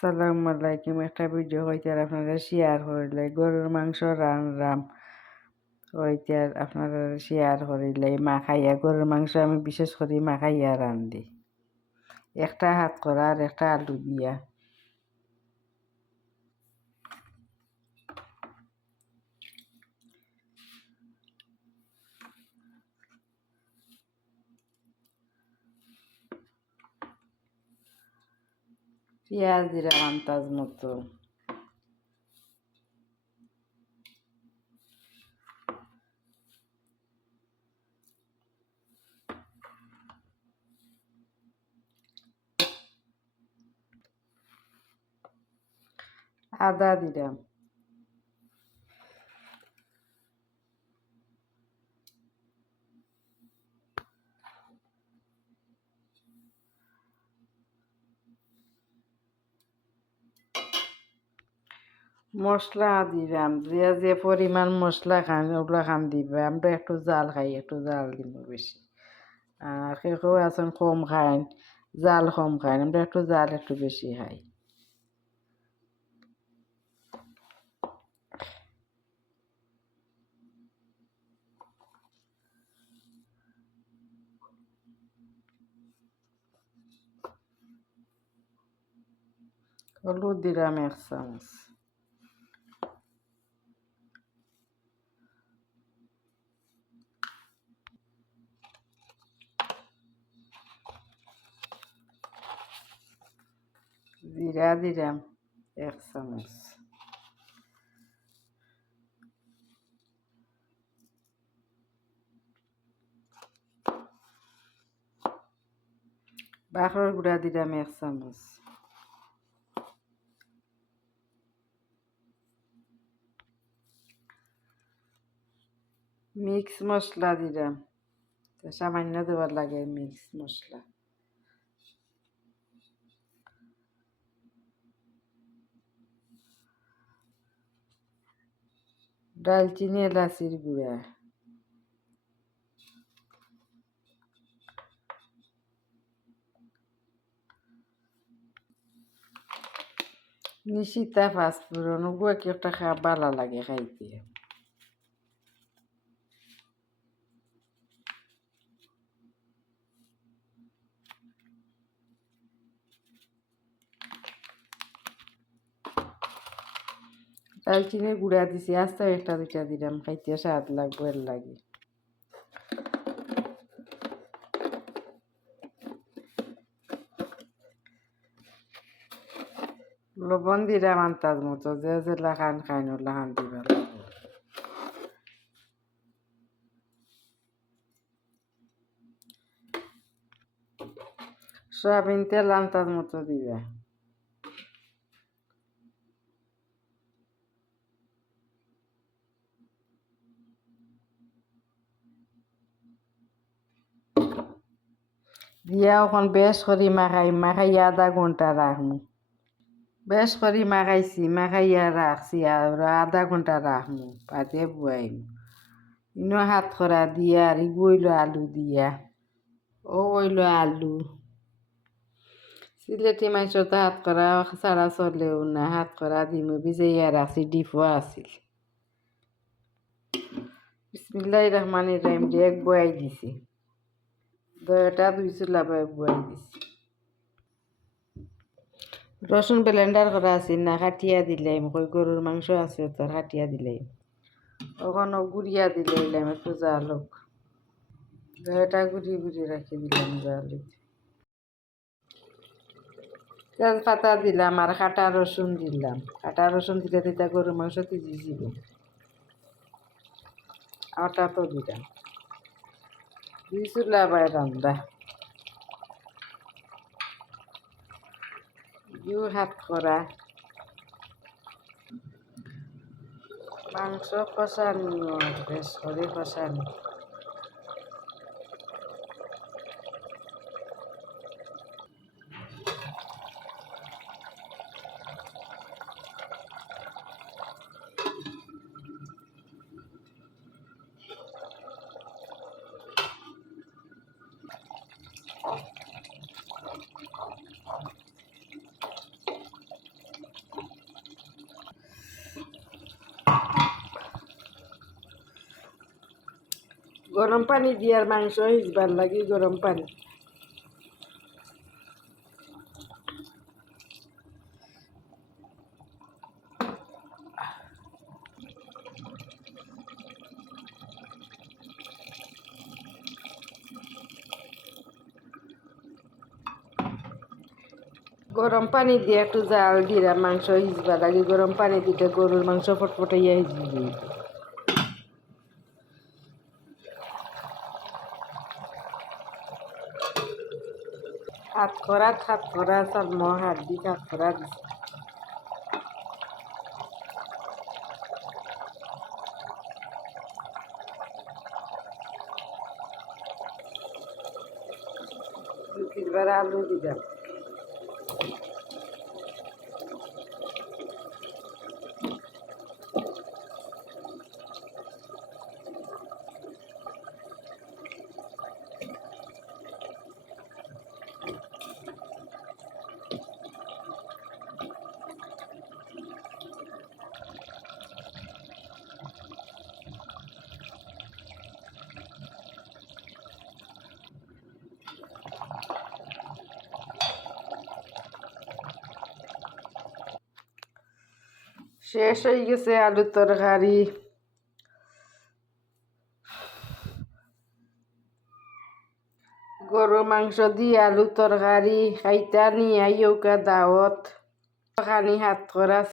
আসসালামু আলাইকুম। একটা ভিডিও হইতে আপনারা শেয়ার করিলে গরুর মাংস রাম হইতে আপনারা শেয়ার করিলে মাখাইয়া গরুর মাংস আমি বিশেষ করে মাখাইয়া রান্ধি। একটা হাত করা আর একটা আলু দিয়া পেঁয়াজ দিলাম আন্দাজ মতো, আদা দিলাম, মশলা দিলাম। যে পরিমাণ মশলা খান ওগুলা খান দিবে। আমরা একটু জাল খাই, একটু জাল দিব বেশি। আর কেউ আছেন কম খাইন, জাল কম খাইন, আমরা একটু জাল একটু বেশি খাই। হলুদ দিলাম 1 চামচ, জিরা দিলাম 1 চামচ, বাখর গুঁড়া দিলাম 1 চামচ, মিক্স মশলা দিলাম, সামান্য দেওয়ার লাগে মিক্স মশলা, দালচিনি এলাচির গুঁড়া, নিশিতা পাঁচফোড়ন, ওগুলো কি একটা ভালো লাগে খাইতে। দালচিনির গুঁড়া দিছি, আস্তে একটা দুইটা দিলাম, খাইতে স্বাদ লাগবে এর লাগে। লবণ দিলাম আন্দাজ মতো, যে যেলা খান খাইন ওলা খান দিবা লাগবে। সয়াবিন তেল আন্দাজ মতো দিবা। দিয়া এখন বেশ করে মাখাইয়া 1/2 ঘন্টা রাখমু। বেশ করে মাখাইয়া রাখছি আর 1/2 ঘন্টা রাখমু, পাতে বুয়াইম। ইনো হাত করা দিয়া আর ইগুইল আলু দিয়া, ও হইল আলু। সিলেটি মাংস তো হাত করা ছাড়া চলেও না, হাত করা দিমু ভিজাইয়া রাখছি, ডিপো আছিল। বিসমিল্লাহির রহমানির রহিম দিয়ে এক বয়াই দিছি, দয়টা 2 চুলা বয়াই দিছি। রসুন ব্লেন্ডার করা আছে না, কাটিয়া দিলাম। কই গরুর মাংস আছে তোর, কাটিয়া দিলাম। ওখানে গুড়িয়া দিলাম একটু জালক, দয়টা গুড়ি রাখি দিলাম জালিতে। তেজপাতা দিলাম আর কাটা রসুন দিলাম। কাটা রসুন দিলে দিতা গরুর মাংস তিজি যাব। আটা তো দিলাম, 2 চুলা বাই রান্দা। ইউ হাত করা মাংস কষানি, বেশ করে কষানি। গরম পানি দিয়ার মাংস সিজবার লাগি গরম পানি গরম পানি দিয়ে একটু জাল দিরা মাংস সিজবার লাগে গরম পানি দিতে গরুর মাংস ফটফটাইয়া সিজবি হাত করা চালম হাত দি হাত করা দিছে দু তিনবার আলু দিলাম শেষ হয়ে গেছে আলুর তরকারি গরুর মাংস দিয়ে আলুর তরকারি খাইতা নিয়ে আইয়ৌকা দাওয়াত খানি হাত করা